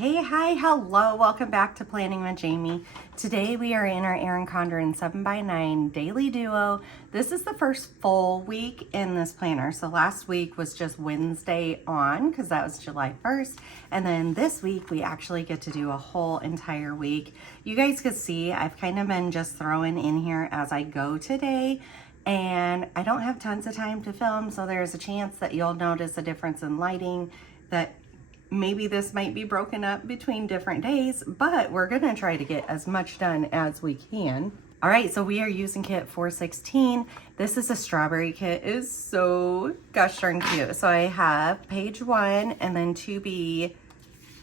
Hey, hi, hello, welcome back to Planning with Jamie. Today we are in our Erin Condren 7x9 daily duo. This is the first full week in this planner. So last week was just Wednesday on because that was July 1st. And then this week we actually get to do a whole entire week. You guys could see I've kind of been just throwing in here as I go today. And I don't have tons of time to film, so there's a chance that you'll notice a difference in lighting, that maybe this might be broken up between different days, but we're gonna try to get as much done as we can. All right, so we are using kit 416. This is a strawberry kit. It is so gosh darn cute. So I have page 1 and then 2B,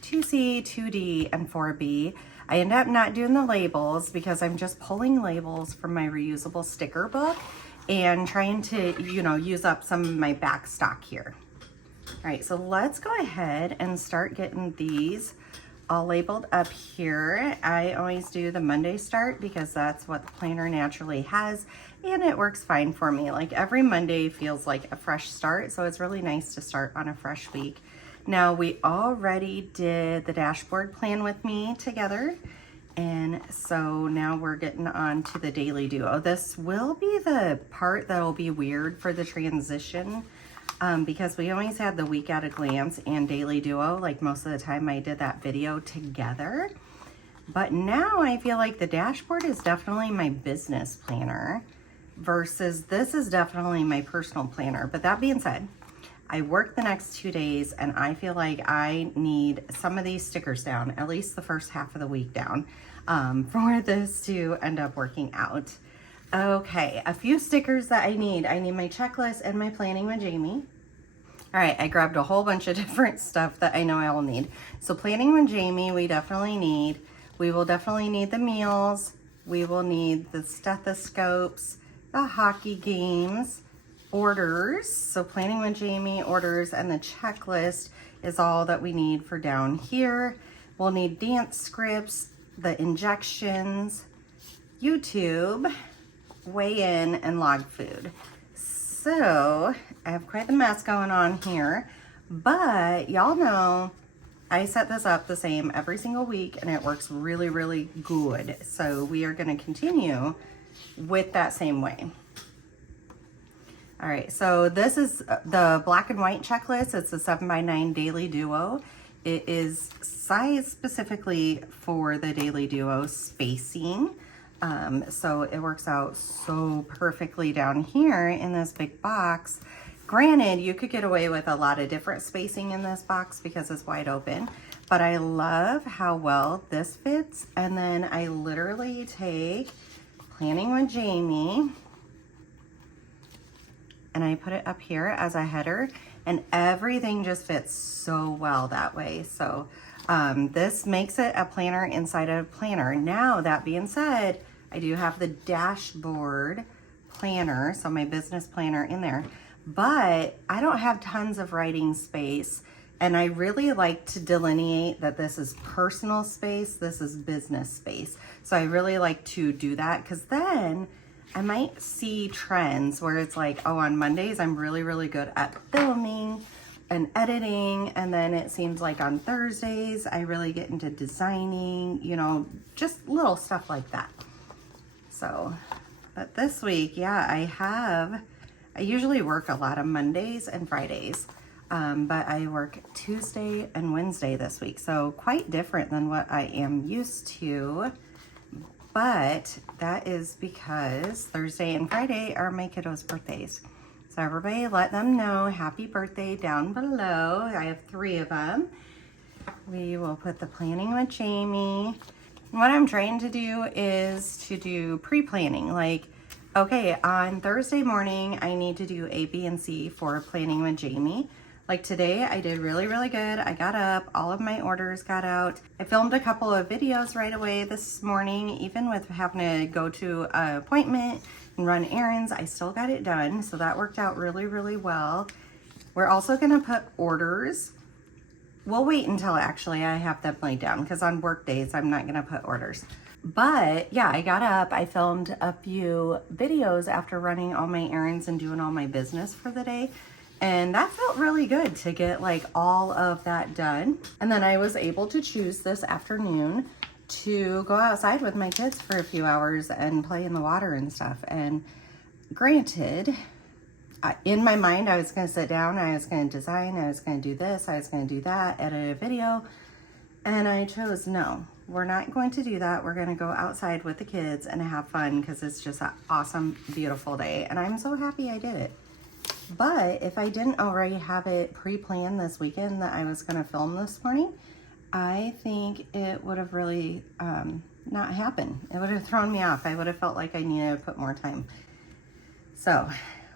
2C, 2D, and 4B. I end up not doing the labels because I'm just pulling labels from my reusable sticker book and trying to, use up some of my back stock here. All right, so let's go ahead and start getting these all labeled up here. I always do the Monday start because that's what the planner naturally has, and it works fine for me. Like every Monday feels like a fresh start, so it's really nice to start on a fresh week. Now, we already did the dashboard plan with me together, and so now we're getting on to the daily duo. This will be the part that will be weird for the transition. Because we always had the week at a glance and daily duo, like most of the time I did that video together. But now I feel like the dashboard is definitely my business planner versus this is definitely my personal planner. But that being said, I work the next 2 days and I feel like I need some of these stickers down, at least the first half of the week down, for this to end up working out. Okay, a few stickers that I need. I need my checklist and my Planning with Jamie. All right, I grabbed a whole bunch of different stuff that I know I will need. So Planning with Jamie, we definitely need. We will definitely need the meals. We will need the stethoscopes, the hockey games, orders. So Planning with Jamie, orders, and the checklist is all that we need for down here. We'll need dance scripts, the injections, YouTube, weigh-in, and log food. So I have quite the mess going on here, but y'all know I set this up the same every single week and it works really, really good. So we are going to continue with that same way. All right, so this is the black and white checklist. It's a 7x9 daily duo. It is sized specifically for the daily duo spacing. So it works out so perfectly down here in this big box. Granted, you could get away with a lot of different spacing in this box because it's wide open, but I love how well this fits. And then I literally take Planning with Jamie and I put it up here as a header, and everything just fits so well that way. So this makes it a planner inside of a planner. Now, that being said, I do have the dashboard planner, so my business planner in there, but I don't have tons of writing space, and I really like to delineate that this is personal space, this is business space. So I really like to do that because then I might see trends where it's like, oh, on Mondays, I'm really, really good at filming and editing, and then it seems like on Thursdays I really get into designing, just little stuff like that. So, but this week, yeah, I usually work a lot of Mondays and Fridays, but I work Tuesday and Wednesday this week, so quite different than what I am used to. But that is because Thursday and Friday are my kiddos' birthdays. So everybody let them know happy birthday down below. I have 3 of them. We will put the Planning with Jamie. What I'm trying to do is to do pre-planning. Like, okay, on Thursday morning, I need to do A, B, and C for Planning with Jamie. Like today, I did really, really good. I got up, all of my orders got out. I filmed a couple of videos right away this morning, even with having to go to an appointment and run errands, I still got it done. So that worked out really, really well. We're also gonna put orders. We'll wait until actually I have them laid down because on work days, I'm not gonna put orders. But yeah, I got up, I filmed a few videos after running all my errands and doing all my business for the day. And that felt really good to get like all of that done. And then I was able to choose this afternoon to go outside with my kids for a few hours and play in the water and stuff. And granted, in my mind, I was going to sit down, I was going to design, I was going to do this, I was going to do that, edit a video. And I chose no, we're not going to do that. We're going to go outside with the kids and have fun because it's just an awesome, beautiful day. And I'm so happy I did it. But if I didn't already have it pre-planned this weekend that I was going to film this morning, I think it would have really not happened. It would have thrown me off. I would have felt like I needed to put more time. So,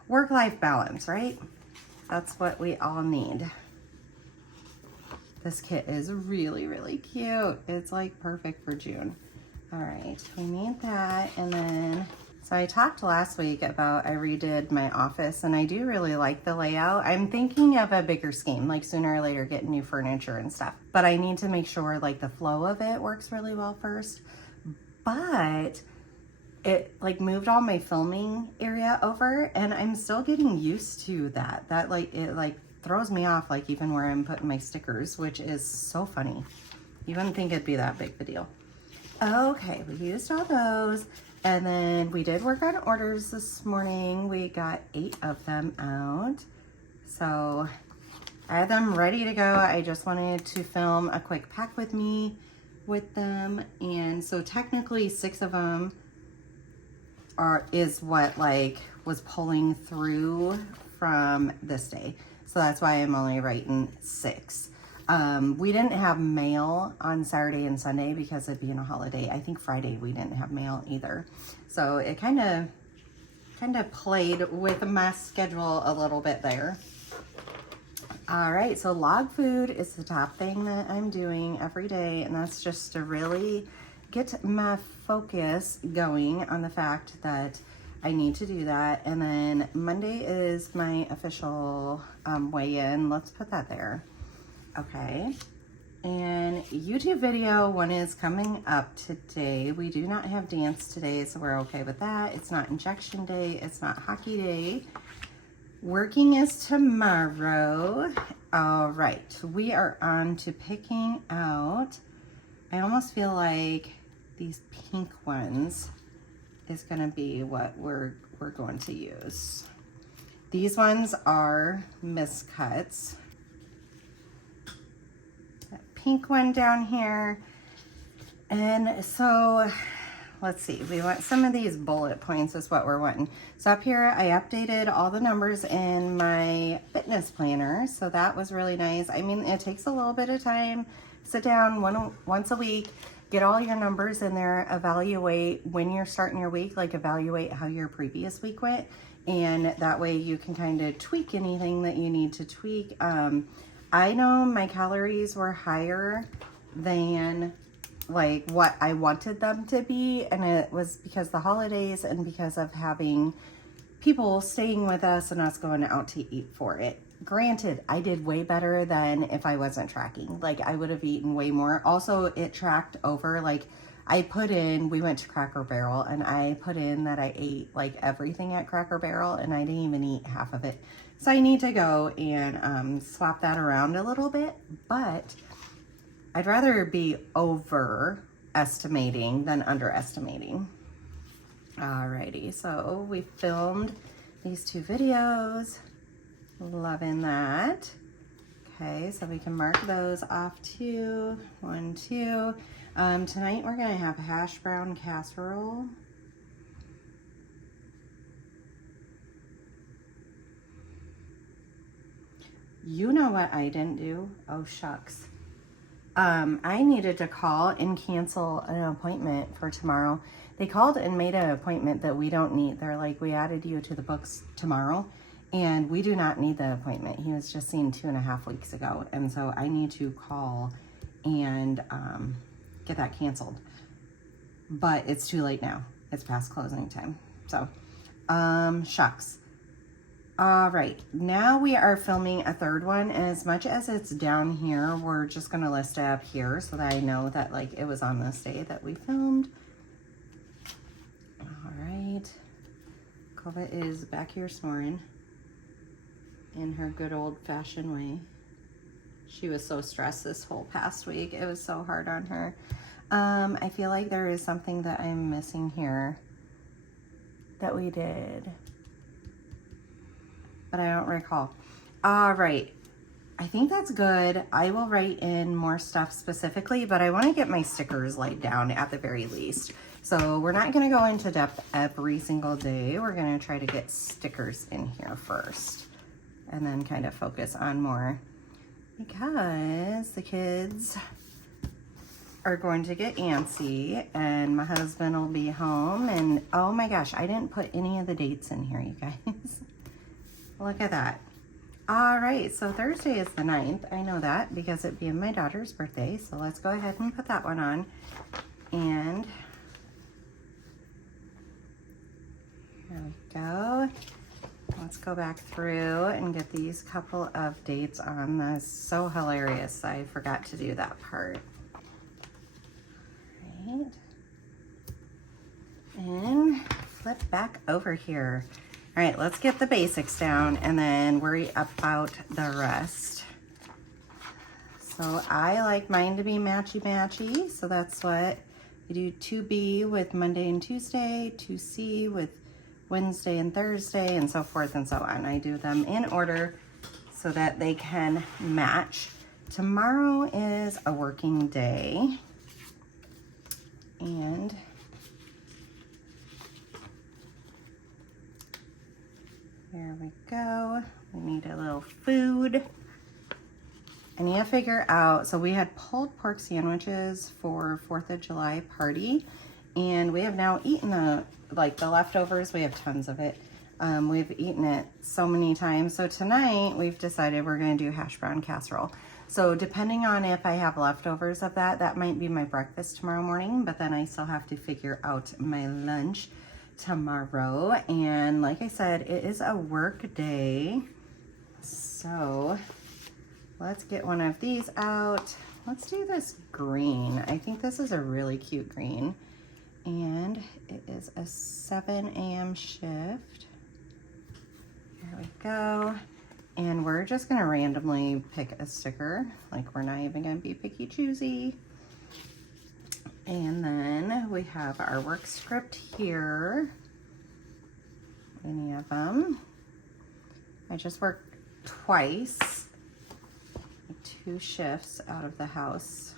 work-life balance, right? That's what we all need. This kit is really, really cute. It's like perfect for June. All right, we need that. And then, so I talked last week about I redid my office and I do really like the layout. I'm thinking of a bigger scheme, like sooner or later getting new furniture and stuff. But I need to make sure like the flow of it works really well first. But it like moved all my filming area over and I'm still getting used to that. That like, it like throws me off, like even where I'm putting my stickers, which is so funny. You wouldn't think it'd be that big of a deal. Okay, we used all those. And then we did work on orders this morning. We got 8 of them out. So I had them ready to go. I just wanted to film a quick pack with me with them. And so technically 6 of them is what like was pulling through from this day. So that's why I'm only writing 6. We didn't have mail on Saturday and Sunday because it being a holiday. I think Friday we didn't have mail either. So it kind of played with my schedule a little bit there. All right, so log food is the top thing that I'm doing every day, and that's just to really get my focus going on the fact that I need to do that. And then Monday is my official weigh-in. Let's put that there. Okay, and YouTube video one is coming up today. We do not have dance today, so we're okay with that. It's not injection day, it's not hockey day. Working is tomorrow. All right, we are on to picking out, I almost feel like these pink ones is gonna be what we're going to use. These ones are miscuts. Pink one down here. And so let's see, we want some of these bullet points is what we're wanting. So up here I updated all the numbers in my fitness planner, so that was really nice. I mean, it takes a little bit of time. Sit down once a week, get all your numbers in there, evaluate when you're starting your week, like evaluate how your previous week went, and that way you can kind of tweak anything that you need to tweak. I know my calories were higher than like what I wanted them to be, and it was because the holidays and because of having people staying with us and us going out to eat for it. Granted, I did way better than if I wasn't tracking. Like I would have eaten way more. Also, it tracked over, like I put in, we went to Cracker Barrel and I put in that I ate like everything at Cracker Barrel and I didn't even eat half of it. So I need to go and swap that around a little bit, but I'd rather be overestimating than underestimating. Alrighty, so we filmed these 2 videos. Loving that. Okay, so we can mark those off too. 1, 2. Tonight we're gonna have hash brown casserole. You know what I didn't do? Oh, shucks. I needed to call and cancel an appointment for tomorrow. They called and made an appointment that we don't need. They're like, we added you to the books tomorrow, and we do not need the appointment. He was just seen 2.5 weeks ago, and so I need to call and get that canceled. But it's too late now. It's past closing time. So, shucks. All right, now we are filming a 3rd one, and as much as it's down here, we're just gonna list it up here so that I know that like it was on this day that we filmed. All right, Kova is back here snoring. in her good old-fashioned way. She was so stressed this whole past week. It was so hard on her. I feel like there is something that I'm missing here that we did, but I don't recall. All right, I think that's good. I will write in more stuff specifically, but I want to get my stickers laid down at the very least. So we're not going to go into depth every single day. We're going to try to get stickers in here first and then kind of focus on more, because the kids are going to get antsy and my husband will be home. And oh my gosh, I didn't put any of the dates in here, you guys. Look at that. All right, so Thursday is the 9th. I know that because it being my daughter's birthday. So let's go ahead and put that one on. And there we go. Let's go back through and get these couple of dates on. That's so hilarious. I forgot to do that part. Right. And flip back over here. All right, let's get the basics down and then worry about the rest. So I like mine to be matchy-matchy. So that's what we do. 2B with Monday and Tuesday, 2C with Wednesday and Thursday, and so forth and so on. I do them in order so that they can match. Tomorrow is a working day. And there we go. We need a little food. I need to figure out, so we had pulled pork sandwiches for 4th of July party, and we have now eaten the leftovers. We have tons of it. We've eaten it so many times. So tonight we've decided we're going to do hash brown casserole. So depending on if I have leftovers of that, that might be my breakfast tomorrow morning, but then I still have to figure out my lunch tomorrow. And like I said, it is a work day. So let's get one of these out. Let's do this green. I think this is a really cute green. And it is a 7 a.m. shift. There we go. And we're just gonna randomly pick a sticker. Like, we're not even gonna be picky choosy. And then we have our work script here. Any of them. I just worked twice, 2 shifts out of the house.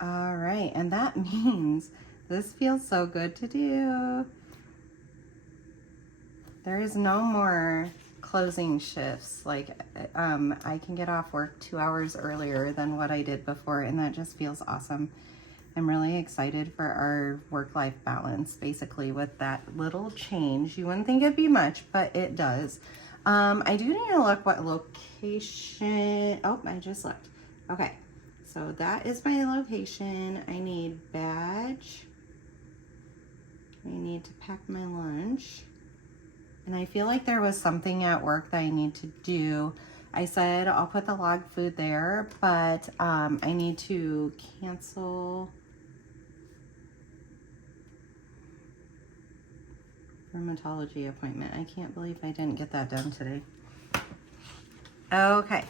All right, and that means this feels so good to do. There is no more closing shifts. Like, I can get off work 2 hours earlier than what I did before, and that just feels awesome. I'm really excited for our work-life balance, basically, with that little change. You wouldn't think it'd be much, but it does. I do need to look what location. Oh, I just looked. Okay, so that is my location. I need badge. I need to pack my lunch. And I feel like there was something at work that I need to do. I said I'll put the log food there, but I need to cancel rheumatology appointment. I can't believe I didn't get that done today. Okay.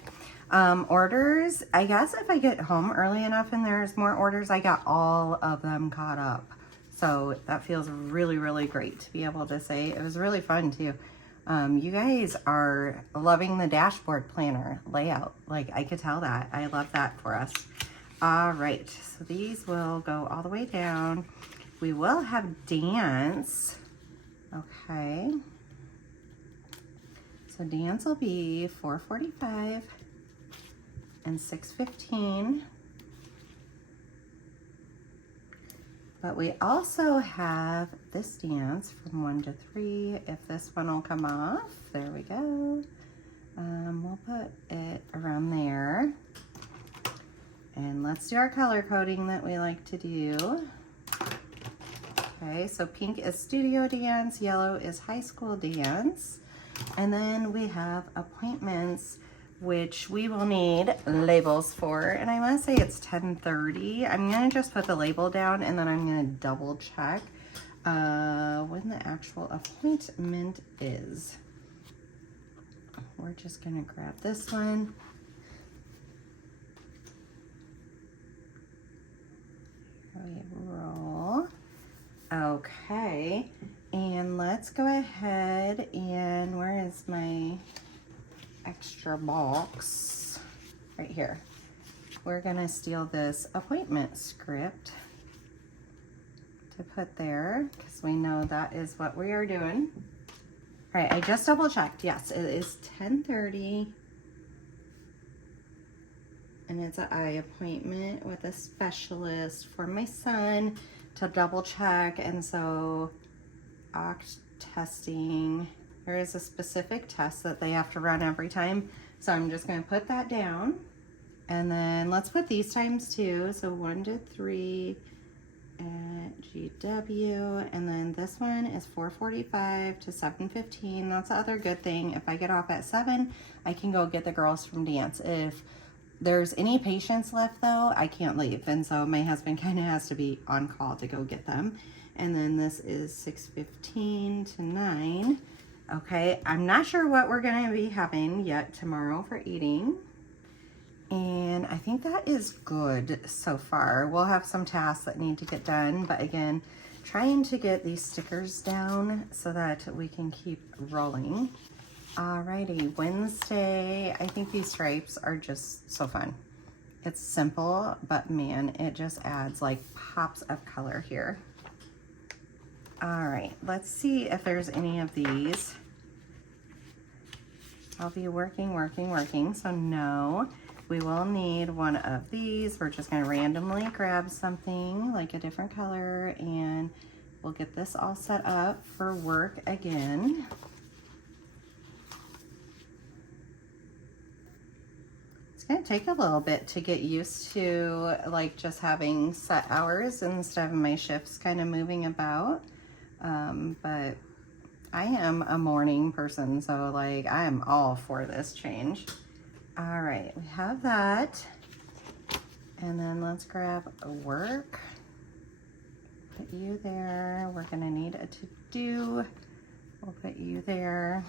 Orders. I guess if I get home early enough and there's more orders, I got all of them caught up. So that feels really, really great to be able to say. It was really fun too. You guys are loving the dashboard planner layout. Like, I could tell that. I love that for us. All right, so these will go all the way down. We will have dance. Okay. So dance will be 4:45 and 6:15. But we also have this dance from 1 to 3. If this one will come off, there we go. We'll put it around there. And let's do our color coding that we like to do. Okay, so pink is studio dance, yellow is high school dance. And then we have appointments, which we will need labels for. And I want to say it's 10:30. I'm going to just put the label down and then I'm going to double check when the actual appointment is. we're just gonna grab this one. Here we roll. Okay, and let's go ahead and where is my extra box? Right here. We're gonna steal this appointment script to put there because we know that is what we are doing. All right, I just double checked. Yes, it is 10:30 and it's an eye appointment with a specialist for my son to double check. And so oct testing, there is a specific test that they have to run every time. So I'm just gonna put that down. And then let's put these times too. So 1 to 3 at GW. And then this one is 4:45 to 7:15. That's the other good thing. If I get off at 7, I can go get the girls from dance. If there's any patients left though, I can't leave. And so my husband kind of has to be on call to go get them. And then this is 6:15 to 9. Okay, I'm not sure what we're gonna be having yet tomorrow for eating. And I think that is good so far. We'll have some tasks that need to get done, but again, trying to get these stickers down so that we can keep rolling. Alrighty, Wednesday. I think these stripes are just so fun. It's simple, but man, it just adds like pops of color here. All right, let's see if there's any of these. I'll be working. So no, we will need one of these. We're just gonna randomly grab something like a different color and we'll get this all set up for work again. It's gonna take a little bit to get used to like just having set hours instead of my shifts kind of moving about. But I am a morning person, so like I am all for this change. All right, we have that. And then let's grab a work. Put you there. We're gonna need a to-do. We'll put you there.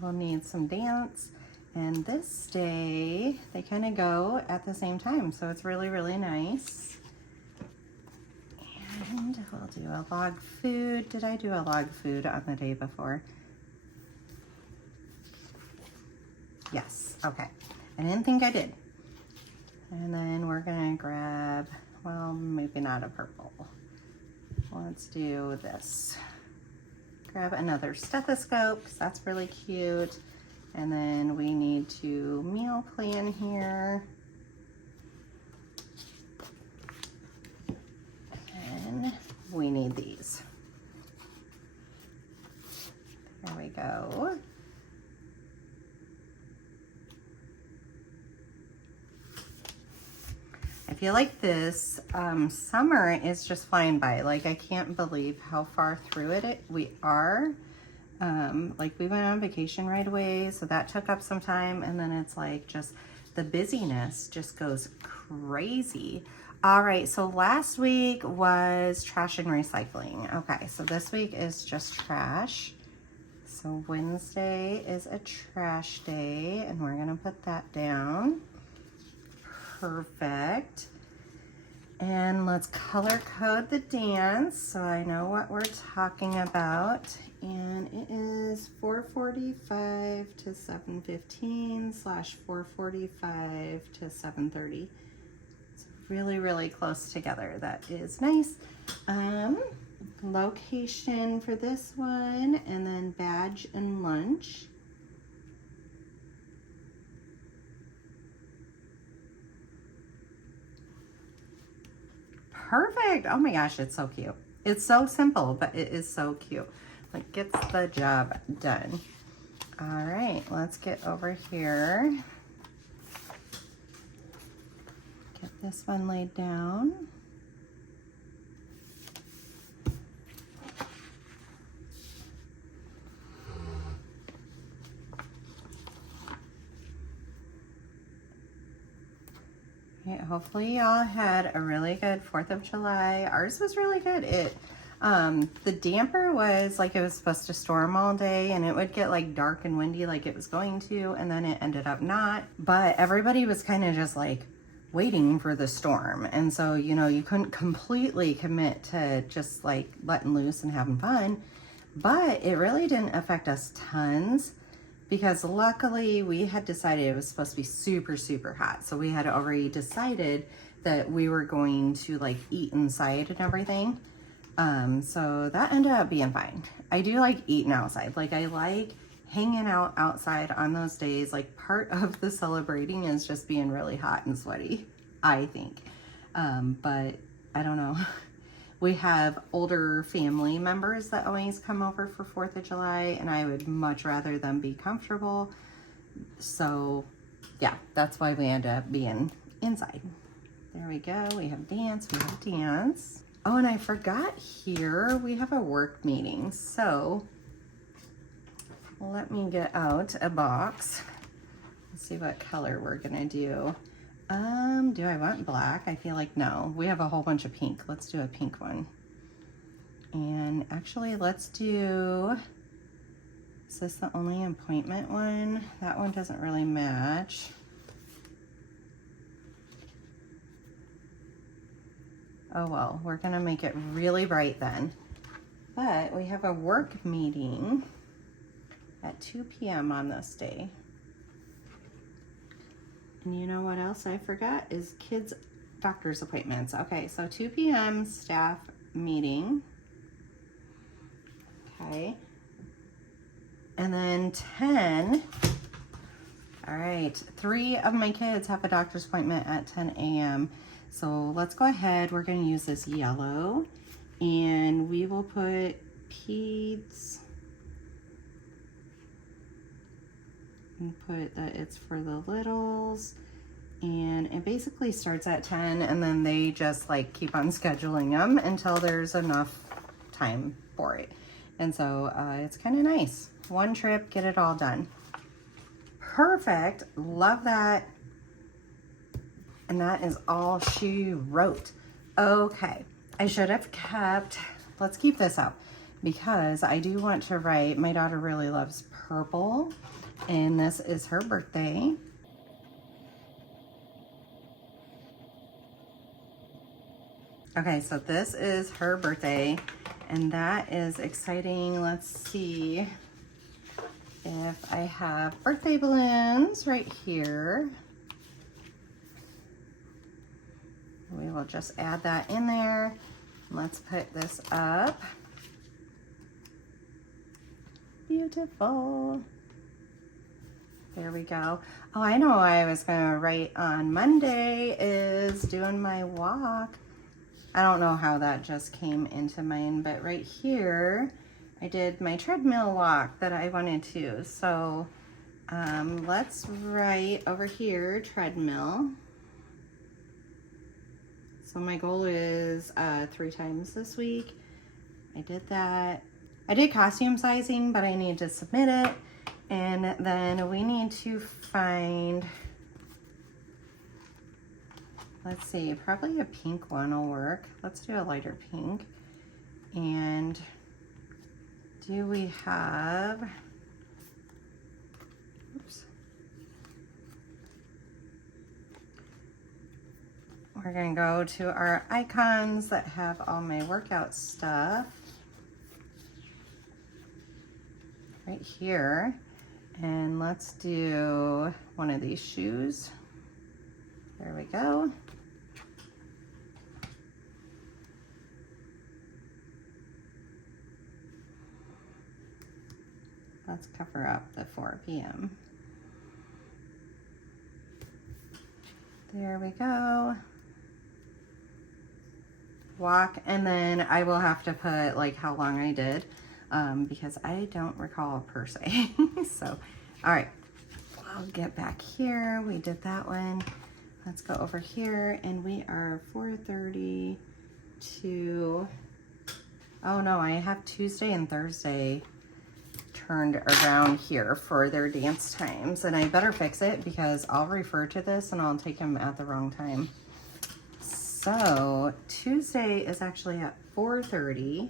We'll need some dance. And this day, they kind of go at the same time, so it's really, really nice. And we'll do a log food. Did I do a log food on the day before? Yes, okay. I didn't think I did. And then we're gonna grab, well, maybe not a purple. Let's do this. Grab another stethoscope, because that's really cute. And then we need to meal plan here. And we need these. There we go. I feel like this summer is just flying by. Like I can't believe how far through it we are. Like we went on vacation right away, so that took up some time, and then it's like just the busyness just goes crazy. All right, so last week was trash and recycling. Okay, so this week is just trash. So Wednesday is a trash day, and we're gonna put that down. Perfect. And let's color code the dance so I know what we're talking about. And it is 4:45 to 7:15 / 4:45 to 7:30. It's really, really close together. That is nice. Location for this one, and then badge and lunch. Perfect. Oh my gosh, it's so cute. It's so simple, but it is so cute. Like, gets the job done. All right, let's get over here. Get this one laid down. Okay, hopefully y'all had a really good 4th of July. Ours was really good. The damper was like it was supposed to storm all day, and it would get like dark and windy like it was going to, and then it ended up not. But everybody was kind of just like waiting for the storm. And so, you know, you couldn't completely commit to just like letting loose and having fun. But it really didn't affect us tons, because luckily we had decided it was supposed to be super, super hot. So we had already decided that we were going to like eat inside and everything. So that ended up being fine. I do like eating outside. Like I like hanging out outside on those days. Like part of the celebrating is just being really hot and sweaty, I think. But I don't know. We have older family members that always come over for 4th of July, and I would much rather them be comfortable. So yeah, that's why we end up being inside. There we go. We have dance. Oh, and I forgot here, we have a work meeting. So let me get out a box. Let's see what color we're gonna do. Do I want black? I feel like no. We have a whole bunch of pink. Let's do a pink one. And actually, let's do, is this the only appointment one? That one doesn't really match. Oh well, we're gonna make it really bright then. But we have a work meeting at 2 p.m. on this day. And you know what else I forgot is kids' doctor's appointments. Okay, so 2 p.m. staff meeting. Okay. And then 10. All right, 3 of my kids have a doctor's appointment at 10 a.m. So let's go ahead. We're going to use this yellow, and we will put peds and put that it's for the littles. And it basically starts at 10, and then they just like keep on scheduling them until there's enough time for it. And so it's kind of nice. One trip, get it all done. Perfect. Love that. And that is all she wrote. Okay, I should have kept, let's keep this up, because I do want to write, my daughter really loves purple, and this is her birthday. Okay, so this is her birthday, and that is exciting. Let's see if I have birthday balloons right here. We will just add that in there. Let's put this up. Beautiful. There we go. Oh, I know what I was gonna write on Monday is doing my walk. I don't know how that just came into mind, but right here, I did my treadmill walk that I wanted to. So let's write over here, treadmill. So my goal is 3 times this week. I did that. I did costume sizing, but I need to submit it. And then we need to find, let's see, probably a pink one will work. Let's do a lighter pink. And do we have, oops. We're gonna go to our icons that have all my workout stuff right here. And let's do one of these shoes. There we go. Let's cover up the 4 p.m. There we go. Walk, and then I will have to put like how long I did because I don't recall per se. So, all right, I'll get back here. We did that one. Let's go over here, and we are 4:30 to, oh no, I have Tuesday and Thursday turned around here for their dance times, and I better fix it because I'll refer to this and I'll take them at the wrong time. So Tuesday is actually at 4:30,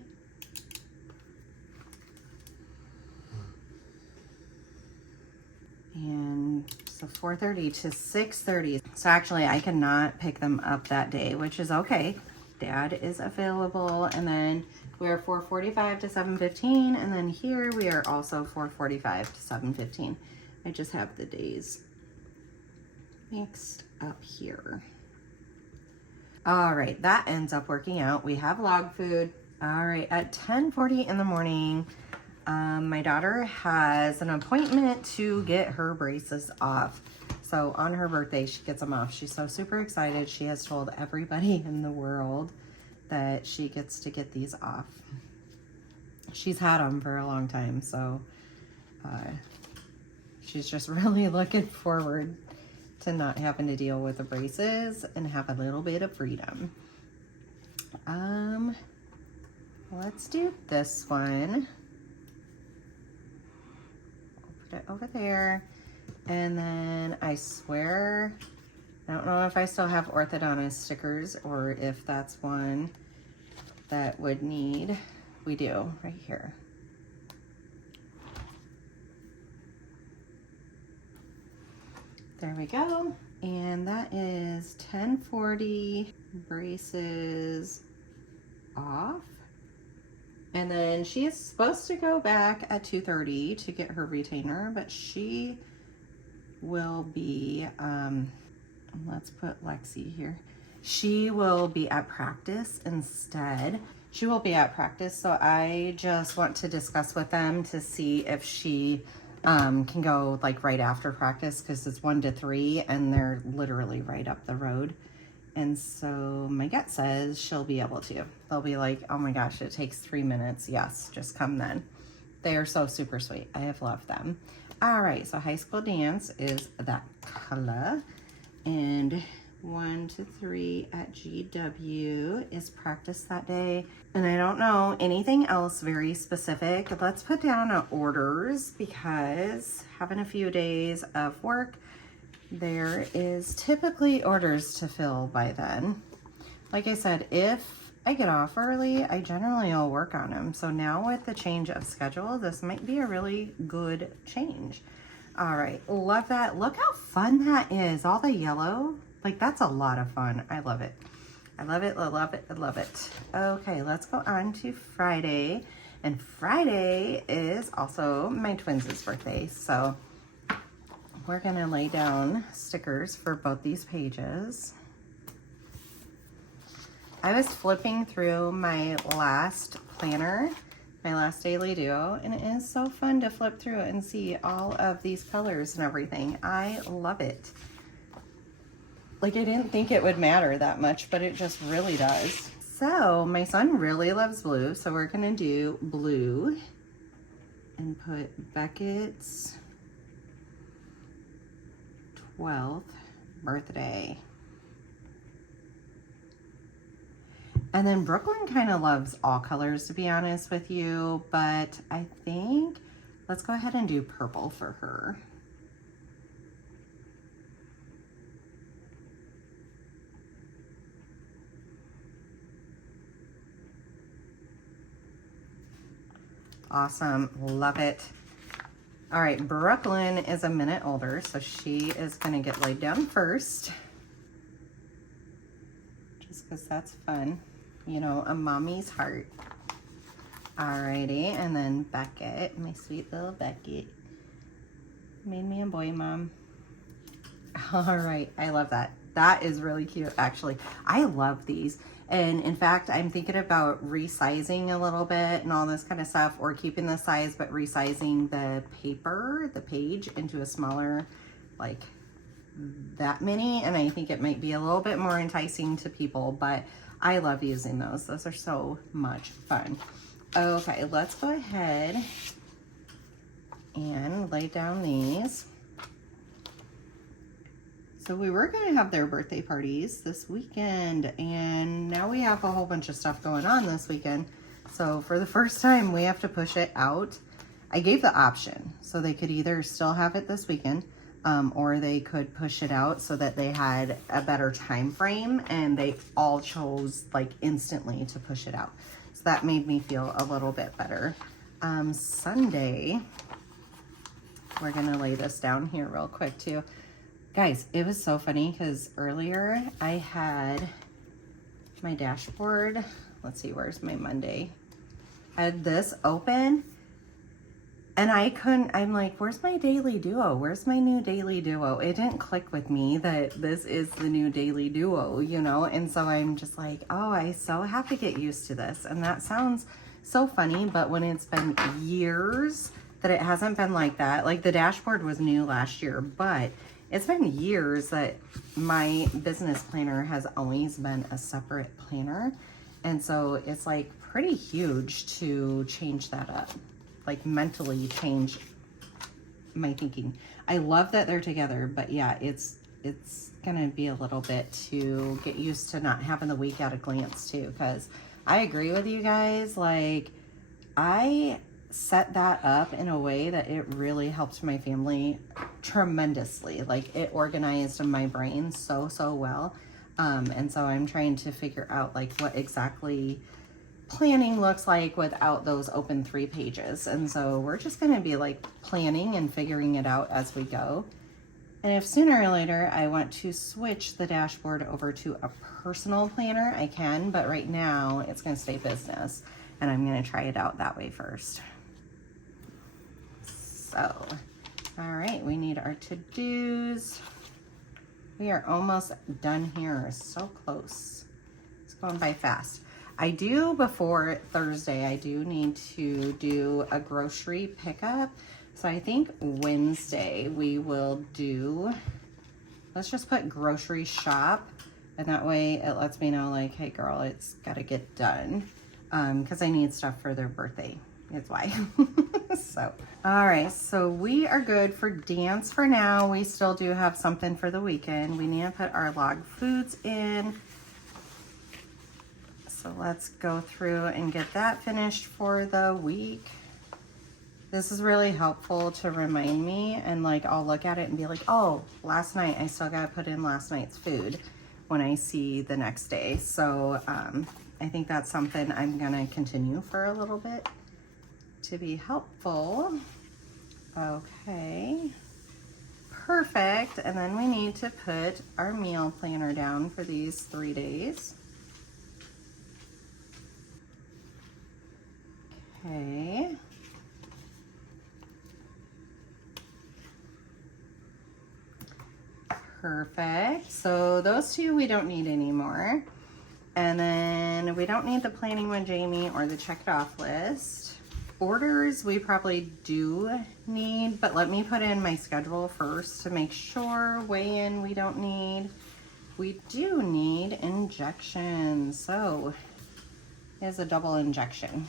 And so 4:30 to 6:30. So actually I cannot pick them up that day, which is okay. Dad is available. And then we're 4:45 to 7:15. And then here we are also 4:45 to 7:15. I just have the days mixed up here. All right, that ends up working out. We have log food. All right, at 10:40 in the morning, my daughter has an appointment to get her braces off. So on her birthday, she gets them off. She's so super excited. She has told everybody in the world that she gets to get these off. She's had them for a long time, so she's just really looking forward to not having to deal with the braces and have a little bit of freedom. Let's do this one. Put it over there. And then I swear, I don't know if I still have orthodontist stickers or if that's one that would need, we do right here. There we go. And that is 10:40 braces off. And then she is supposed to go back at 2:30 to get her retainer, but she will be, let's put Lexi here. She will be at practice instead. She will be at practice, so I just want to discuss with them to see if she can go like right after practice, because it's 1 to 3 and they're literally right up the road. And so my gut says she'll be able to. They'll be like, oh my gosh, it takes 3 minutes. Yes, just come then. They are so super sweet. I have loved them. All right, so high school dance is that color. And 1 to 3 at GW is practice that day. And I don't know anything else very specific. Let's put down orders, because having a few days of work, there is typically orders to fill by then. Like I said, if I get off early, I generally will work on them. So now with the change of schedule, this might be a really good change. All right, love that. Look how fun that is. All the yellow, like that's a lot of fun. I love it. I love it, I love it, I love it. Okay, let's go on to Friday. And Friday is also my twins' birthday. So we're gonna lay down stickers for both these pages. I was flipping through my last planner, my last daily duo, and it is so fun to flip through it and see all of these colors and everything. I love it. Like, I didn't think it would matter that much, but it just really does. So my son really loves blue, so we're gonna do blue and put Beckett's 12th birthday. And then Brooklyn kind of loves all colors, to be honest with you, but I think let's go ahead and do purple for her. Awesome, love it. All right, Brooklyn is a minute older, so she is gonna get laid down first. Just because that's fun. You know, a mommy's heart. Alrighty, and then Beckett, my sweet little Beckett. Made me a boy, Mom. All right, I love that. That is really cute, actually. I love these. And in fact, I'm thinking about resizing a little bit and all this kind of stuff, or keeping the size, but resizing the paper, the page, into a smaller, like that many. And I think it might be a little bit more enticing to people, but I love using those. Those are so much fun. Okay, let's go ahead and lay down these. So we were going to have their birthday parties this weekend, and now we have a whole bunch of stuff going on this weekend. So for the first time, we have to push it out. I gave the option, so they could either still have it this weekend, or they could push it out so that they had a better time frame, and they all chose like instantly to push it out. So that made me feel a little bit better. Sunday, we're gonna lay this down here real quick too. Guys, it was so funny because earlier I had my dashboard. Let's see, where's my Monday? I had this open and I'm like, where's my daily duo? Where's my new daily duo? It didn't click with me that this is the new daily duo, you know? And so I'm just like, oh, I so have to get used to this. And that sounds so funny, but when it's been years that it hasn't been like that, like the dashboard was new last year, but it's been years that my business planner has always been a separate planner. And so it's like pretty huge to change that up, like mentally change my thinking. I love that they're together, but yeah, it's gonna be a little bit to get used to not having the week at a glance too, because I agree with you guys. Like, I set that up in a way that it really helped my family tremendously. Like, it organized my brain so well. And so I'm trying to figure out like what exactly planning looks like without those open 3 pages. And so we're just going to be like planning and figuring it out as we go. And if sooner or later I want to switch the dashboard over to a personal planner, I can, but right now it's going to stay business, and I'm going to try it out that way first. So, all right, we need our to-dos. We are almost done here. So close. It's going by fast. I do, before Thursday, I do need to do a grocery pickup. So I think Wednesday we will do, let's just put grocery shop. And that way it lets me know like, hey girl, it's got to get done. Because I need stuff for their birthday. That's why. So, all right, so we are good for dance for now. We still do have something for the weekend. We need to put our log foods in. So let's go through and get that finished for the week. This is really helpful to remind me, and like I'll look at it and be like, oh, last night I still got to put in last night's food when I see the next day. So I think that's something I'm gonna continue for a little bit to be helpful. Okay, perfect. And then we need to put our meal planner down for these 3 days. Okay. Perfect. So those 2 we don't need anymore. And then we don't need the planning with Jamie or the checked off list. Orders we probably do need, but let me put in my schedule first to make sure. Weigh in we don't need. We do need injections. So here's a double injection.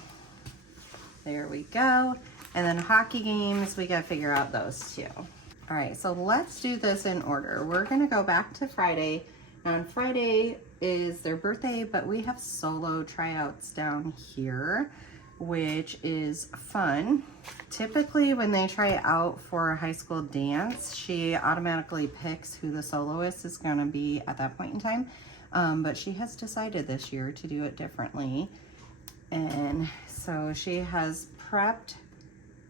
There we go. And then hockey games, we gotta figure out those too. All right, so let's do this in order. We're gonna go back to Friday. On Friday is their birthday, but we have solo tryouts down here, which is fun. Typically when they try out for a high school dance, she automatically picks who the soloist is gonna be at that point in time. But she has decided this year to do it differently. And so she has prepped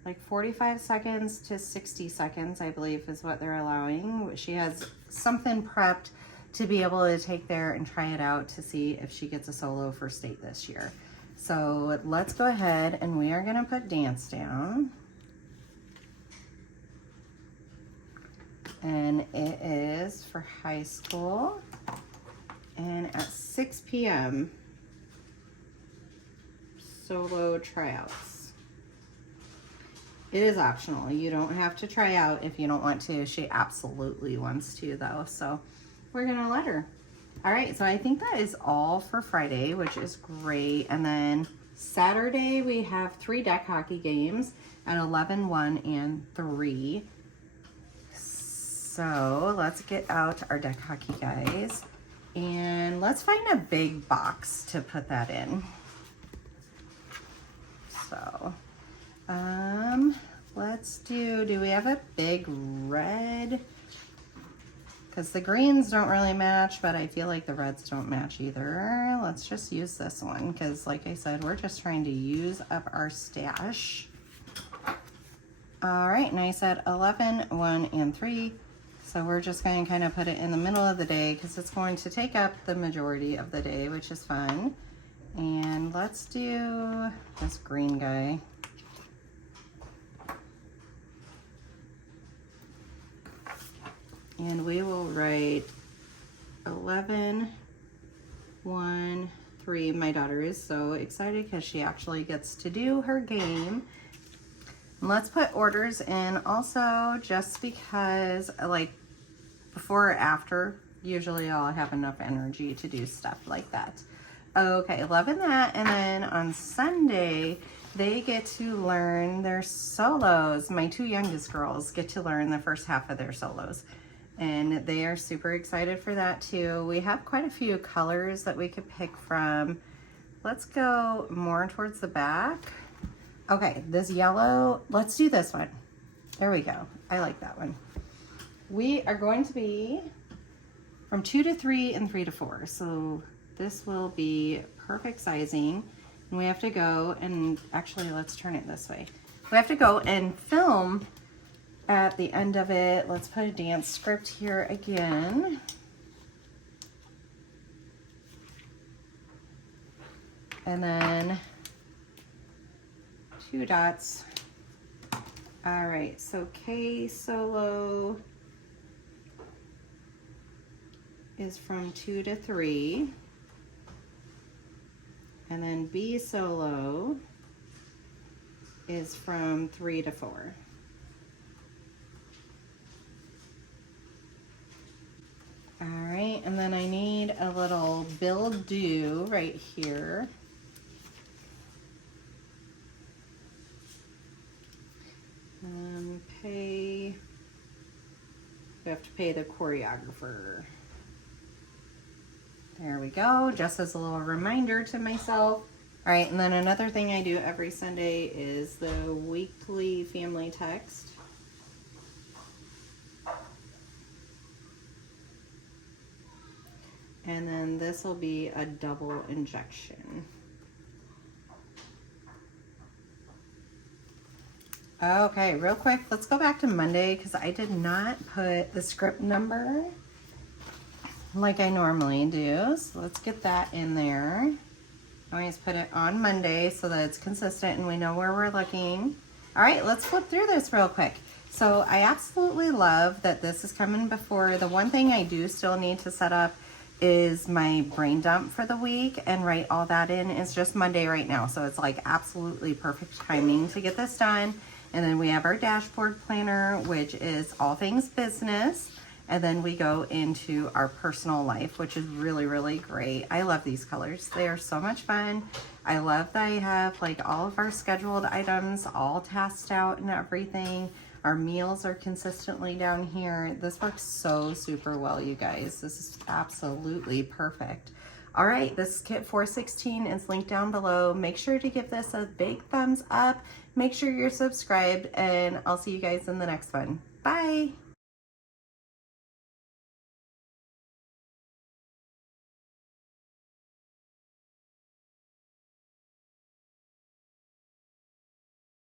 like 45 seconds to 60 seconds, I believe is what they're allowing. She has something prepped to be able to take there and try it out to see if she gets a solo for state this year. So let's go ahead and we are gonna put dance down. And it is for high school and at 6 p.m. solo tryouts. It is optional. You don't have to try out if you don't want to. She absolutely wants to though, so we're gonna let her. All right, so I think that is all for Friday, which is great. And then Saturday we have 3 deck hockey games at 11, 1, and 3. So let's get out our deck hockey guys and let's find a big box to put that in. So let's do we have a big red? Because the greens don't really match, but I feel like the reds don't match either. Let's just use this one because like I said, we're just trying to use up our stash. All right, and I said 11, 1, and 3. So we're just going to kind of put it in the middle of the day because it's going to take up the majority of the day, which is fun. And let's do this green guy. And we will write 11, 1, 3. My daughter is so excited because she actually gets to do her game. And let's put orders in also just because, like, before or after, usually I'll have enough energy to do stuff like that. Okay, loving that. And then on Sunday, they get to learn their solos. My 2 youngest girls get to learn the first half of their solos. And they are super excited for that too. We have quite a few colors that we could pick from. Let's go more towards the back. Okay, this yellow, let's do this one. There we go. I like that one. We are going to be from 2 to 3 and 3 to 4. So this will be perfect sizing. And we have to go and actually, let's turn it this way. We have to go and film at the end of it. Let's put a dance script here again. And then 2 dots. All right, so K solo is from 2 to 3. And then B solo is from 3 to 4. All right, and then I need a little bill due right here. We have to pay the choreographer. There we go, just as a little reminder to myself. All right, and then another thing I do every Sunday is the weekly family text. And then this will be a double injection. Okay, real quick, let's go back to Monday because I did not put the script number like I normally do. So let's get that in there. I always put it on Monday so that it's consistent and we know where we're looking. All right, let's flip through this real quick. So I absolutely love that this is coming before. The one thing I do still need to set up is my brain dump for the week and write all that in. It's just Monday right now, so it's like absolutely perfect timing to get this done. And then we have our dashboard planner, which is all things business. And then we go into our personal life, which is really, really great. I love these colors. They are so much fun. I love that I have like all of our scheduled items all tasked out and everything. Our meals are consistently down here. This works so super well, you guys. This is absolutely perfect. All right, this is kit 416. It's linked down below. Make sure to give this a big thumbs up. Make sure you're subscribed, and I'll see you guys in the next one. Bye.